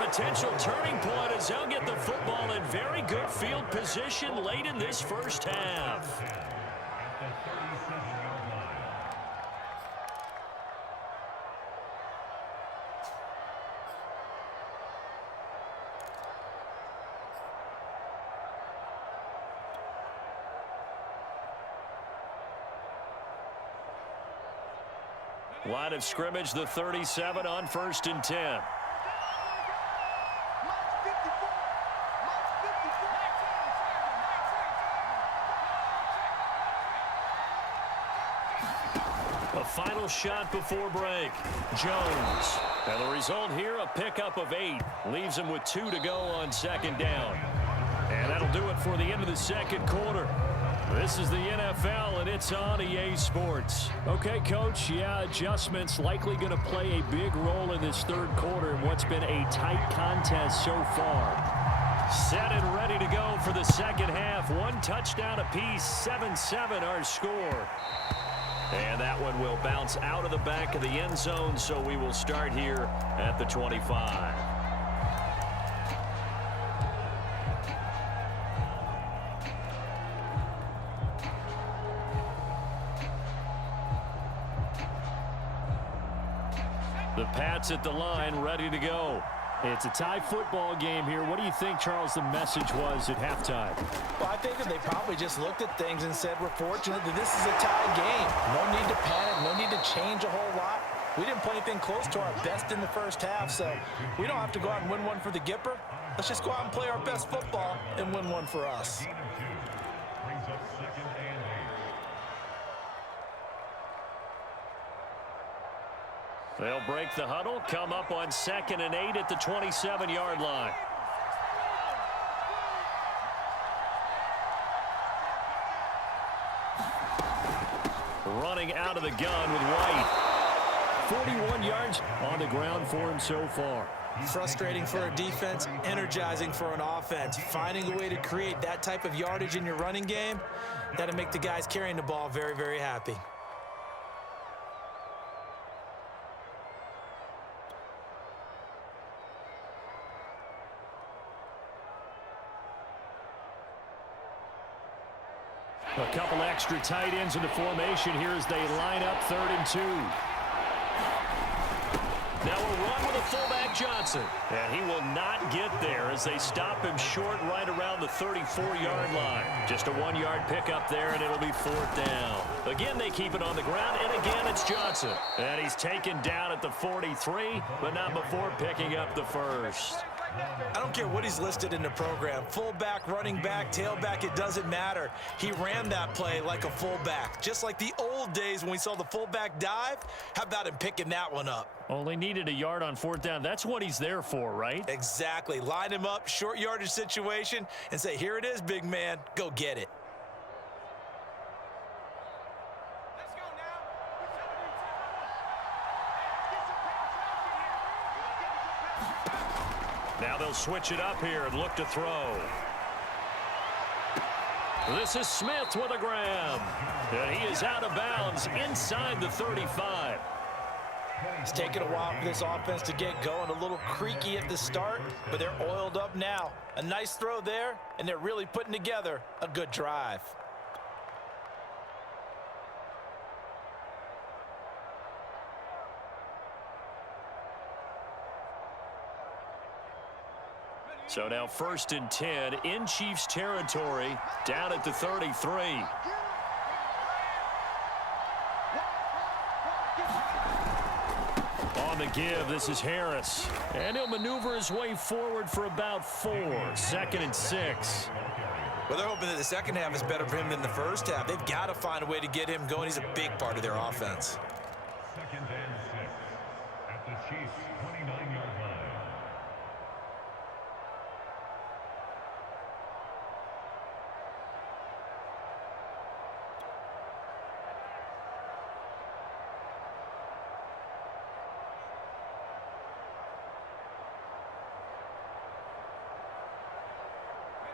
potential turning point as they'll get the football in very good field position late in this first half. Line of scrimmage, the 37 on 1st and 10. A final shot before break. Jones. And the result here, a pickup of 8. Leaves him with 2 to go on 2nd down. And that'll do it for the end of the 2nd quarter. This is the NFL, and it's on EA Sports. Okay, Coach, yeah, adjustments likely going to play a big role in this 3rd quarter in what's been a tight contest so far. Set and ready to go for the 2nd half. 1 touchdown apiece, 7-7 our score. And that one will bounce out of the back of the end zone, so we will start here at the 25. The Pats at the line, ready to go. It's a tie football game here. What do you think, Charles, the message was at halftime? Well, I think that they probably just looked at things and said, we're fortunate that this is a tie game. No need to panic, no need to change a whole lot. We didn't play anything close to our best in the first half, so we don't have to go out and win one for the Gipper. Let's just go out and play our best football and win one for us. They'll break the huddle, come up on 2nd and 8 at the 27-yard line. Running out of the gun with White. 41 yards on the ground for him so far. Frustrating for a defense, energizing for an offense. Finding a way to create that type of yardage in your running game, that'll make the guys carrying the ball very, very happy. A couple extra tight ends in the formation here as they line up 3rd and 2. Now a run with a fullback Johnson. And he will not get there as they stop him short right around the 34-yard line. Just a 1-yard pickup there, and it'll be 4th down. Again, they keep it on the ground, and again it's Johnson. And he's taken down at the 43, but not before picking up the first. I don't care what he's listed in the program. Fullback, running back, tailback, it doesn't matter. He ran that play like a fullback. Just like the old days when we saw the fullback dive. How about him picking that one up? Only needed a yard on 4th down. That's what he's there for, right? Exactly. Line him up, short yardage situation, and say, here it is, big man. Go get it. Now they'll switch it up here and look to throw. This is Smith with a grab. And he is out of bounds inside the 35. It's taken a while for this offense to get going. A little creaky at the start, but they're oiled up now. A nice throw there, and they're really putting together a good drive. So now 1st and 10 in Chiefs territory, down at the 33. On the give, this is Harris. And he'll maneuver his way forward for about 4. 2nd and 6. Well, they're hoping that the second half is better for him than the first half. They've got to find a way to get him going. He's a big part of their offense. 2nd and 6 at the Chiefs' 29-yard line.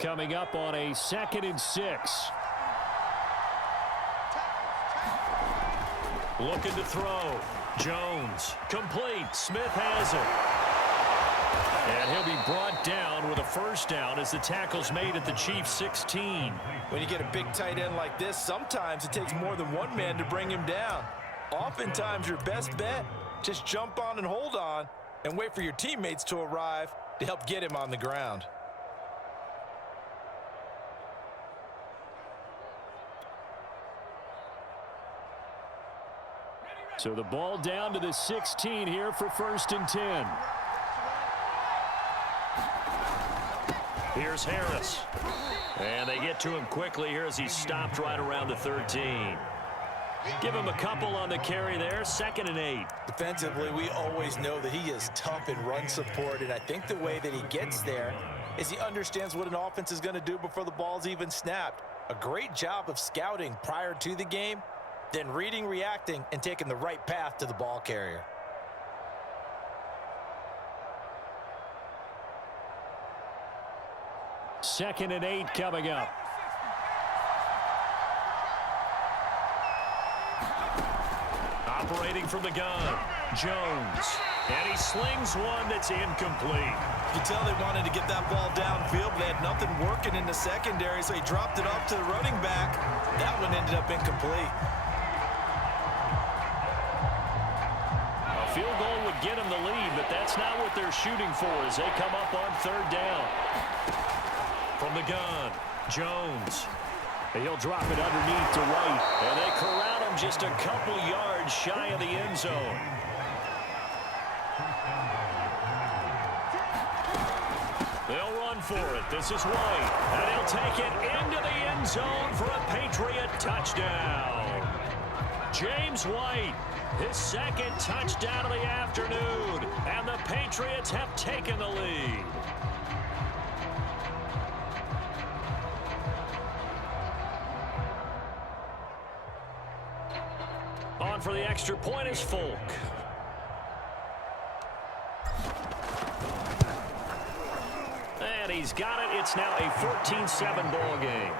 Coming up on a 2nd and 6. Looking to throw. Jones. Complete. Smith has it. And first down as the tackle's made at the Chiefs' 16. When you get a big tight end like this, sometimes it takes more than one man to bring him down. Oftentimes, your best bet, just jump on and hold on and wait for your teammates to arrive to help get him on the ground. So the ball down to the 16 here for 1st and 10. Here's Harris. And they get to him quickly here as he's stopped right around the 13. Give him a couple on the carry there. 2nd and 8. Defensively, we always know that he is tough in run support, and I think the way that he gets there is he understands what an offense is going to do before the ball's even snapped. A great job of scouting prior to the game, then reading, reacting, and taking the right path to the ball carrier. Second and 8 coming up. Operating from the gun, Jones. And he slings one that's incomplete. You can tell they wanted to get that ball downfield, but they had nothing working in the secondary, so he dropped it off to the running back. That one ended up incomplete. A field goal would get him the lead, but that's not what they're shooting for as they come up on 3rd down. From the gun, Jones. And he'll drop it underneath to right. And they corral him just a couple yards shy of the end zone. They'll run for it. This is White. And he'll take it into the end zone for a Patriot touchdown. James White, his 2nd touchdown of the afternoon. And the Patriots have taken the lead. On for the extra point is Folk. And he's got it. It's now a 14-7 ball game.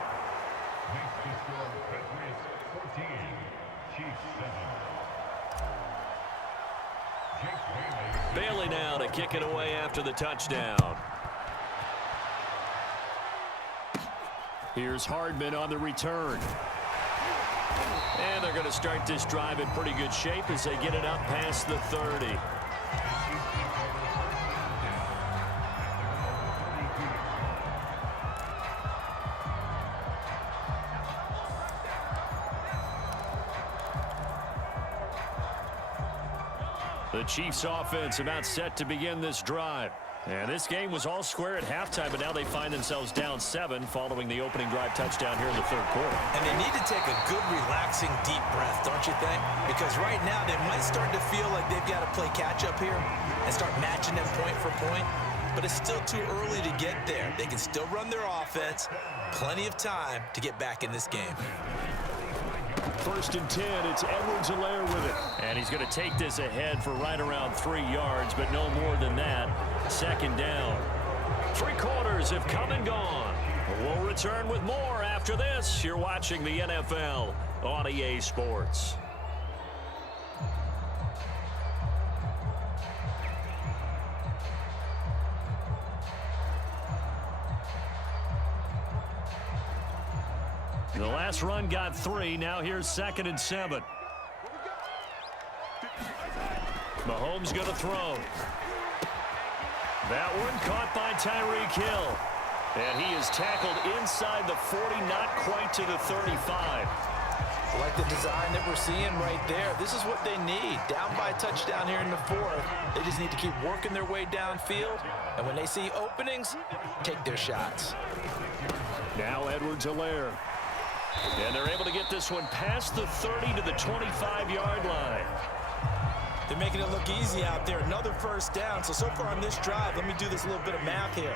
Bailey now to kick it away after the touchdown. Here's Hardman on the return. And they're going to start this drive in pretty good shape as they get it up past the 30. The Chiefs offense about set to begin this drive. And this game was all square at halftime, but now they find themselves down 7 following the opening drive touchdown here in the 3rd quarter. And they need to take a good, relaxing, deep breath, don't you think? Because right now they might start to feel like they've got to play catch-up here and start matching them point for point. But it's still too early to get there. They can still run their offense. Plenty of time to get back in this game. 1st and 10, it's Edwards-Helaire with it. And he's going to take this ahead for right around 3 yards, but no more than that. 2nd down. 3 quarters have come and gone. We'll return with more after this. You're watching the NFL on EA Sports. The last run got 3. Now here's 2nd and 7. Mahomes going to throw. That one caught by Tyreek Hill. And he is tackled inside the 40, not quite to the 35. I like the design that we're seeing right there. This is what they need. Down by a touchdown here in the 4th. They just need to keep working their way downfield. And when they see openings, take their shots. Now Edwards-Helaire. And they're able to get this one past the 30 to the 25-yard line. They're making it look easy out there. Another 1st down. So far on this drive, let me do this little bit of math here.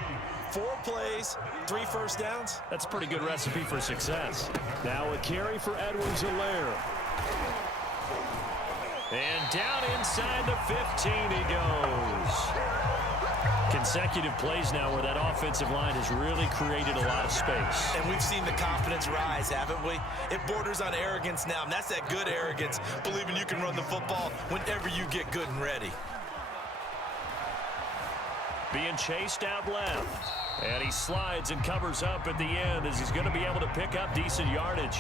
4 plays, 3 1st downs. That's a pretty good recipe for success. Now a carry for Edwards-Helaire. And down inside the 15 he goes. Consecutive plays now where that offensive line has really created a lot of space. And we've seen the confidence rise, haven't we? It borders on arrogance now, and that's that good arrogance, believing you can run the football whenever you get good and ready. Being chased out left. And he slides and covers up at the end as he's going to be able to pick up decent yardage.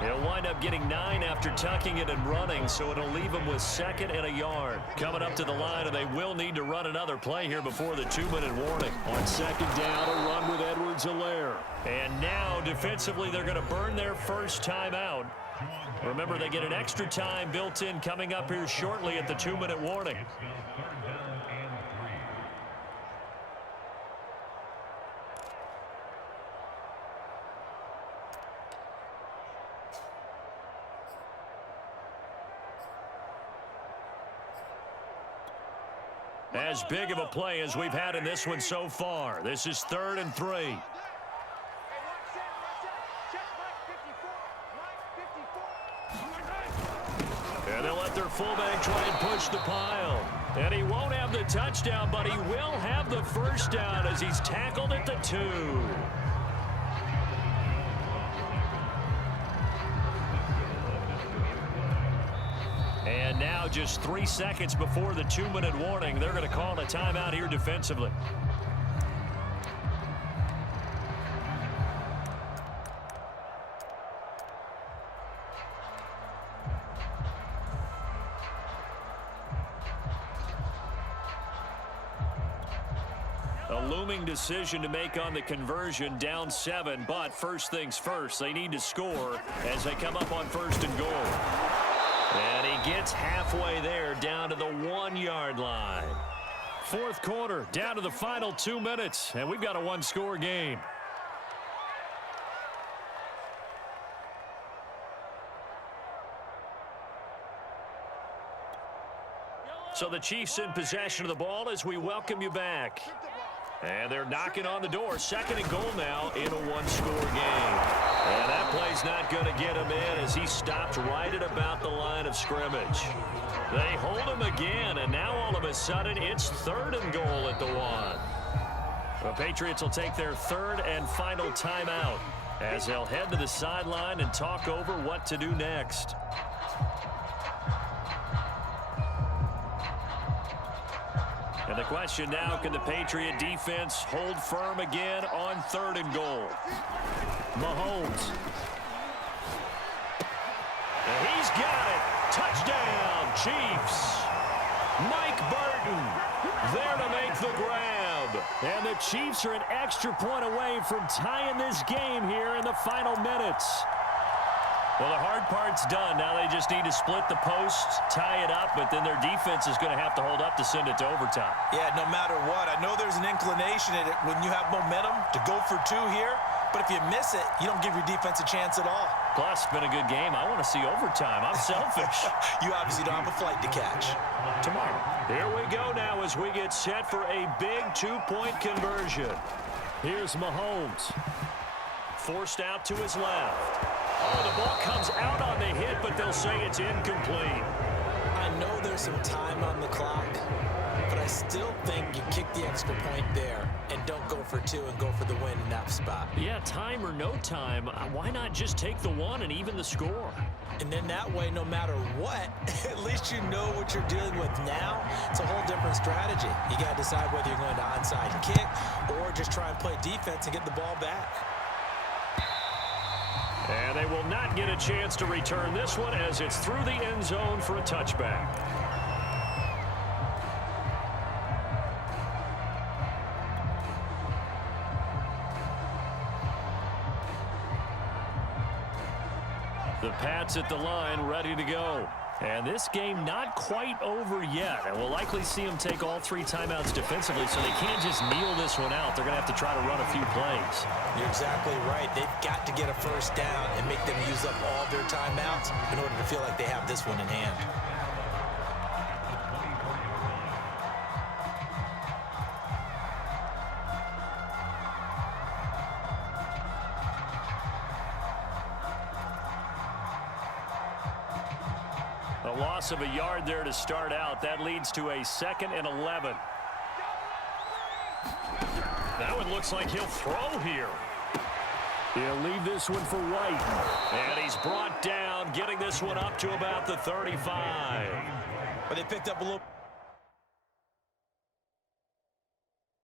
He'll wind up getting 9 after tucking it and running, so it'll leave him with 2nd and a yard. Coming up to the line, and they will need to run another play here before the 2-minute warning. On 2nd down, a run with Edwards-Helaire. And now, defensively, they're going to burn their first time out. Remember, they get an extra time built in coming up here shortly at the 2-minute warning. As big of a play as we've had in this one so far. This is 3rd and 3. And they'll let their fullback try and push the pile. And he won't have the touchdown, but he will have the first down as he's tackled at the 2. And now just 3 seconds before the 2-minute warning, they're going to call a timeout here defensively. A looming decision to make on the conversion, down 7, but first things first, they need to score as they come up on 1st and goal. And he gets halfway there, down to the 1-yard line. 4th quarter, down to the final 2 minutes, and we've got a 1-score game. So the Chiefs in possession of the ball as we welcome you back. And they're knocking on the door. 2nd and goal now in a 1-score game. And that play's not going to get him in as he stopped right at about the line of scrimmage. They hold him again, and now all of a sudden it's 3rd and goal at the 1. The Patriots will take their 3rd and final timeout as they'll head to the sideline and talk over what to do next. And the question now, can the Patriot defense hold firm again on 3rd and goal? Mahomes. And he's got it. Touchdown, Chiefs. Mike Burton there to make the grab. And the Chiefs are an extra point away from tying this game here in the final minutes. Well, the hard part's done. Now they just need to split the posts, tie it up, but then their defense is going to have to hold up to send it to overtime. Yeah, no matter what. I know there's an inclination in it when you have momentum to go for 2 here, but if you miss it, you don't give your defense a chance at all. Plus, it's been a good game. I want to see overtime. I'm selfish. You obviously don't have a flight to catch. Tomorrow. Here we go now as we get set for a big 2-point conversion. Here's Mahomes. Forced out to his left. Oh, the ball comes out on the hit, but they'll say it's incomplete. I know there's some time on the clock, but I still think you kick the extra point there and don't go for 2 and go for the win in that spot. Yeah, time or no time, why not just take the 1 and even the score? And then that way, no matter what, at least you know what you're dealing with now. It's a whole different strategy. You got to decide whether you're going to onside kick or just try and play defense and get the ball back. And they will not get a chance to return this one as it's through the end zone for a touchback. The Pats at the line, ready to go. And this game not quite over yet. And we'll likely see them take all 3 timeouts defensively, so they can't just kneel this one out. They're going to have to try to run a few plays. You're exactly right. They've got to get a first down and make them use up all their timeouts in order to feel like they have this one in hand. A loss of a yard there to start out. That leads to a 2nd and 11. That one looks like he'll throw here. He'll leave this one for White. And he's brought down, getting this one up to about the 35. But they picked up a little...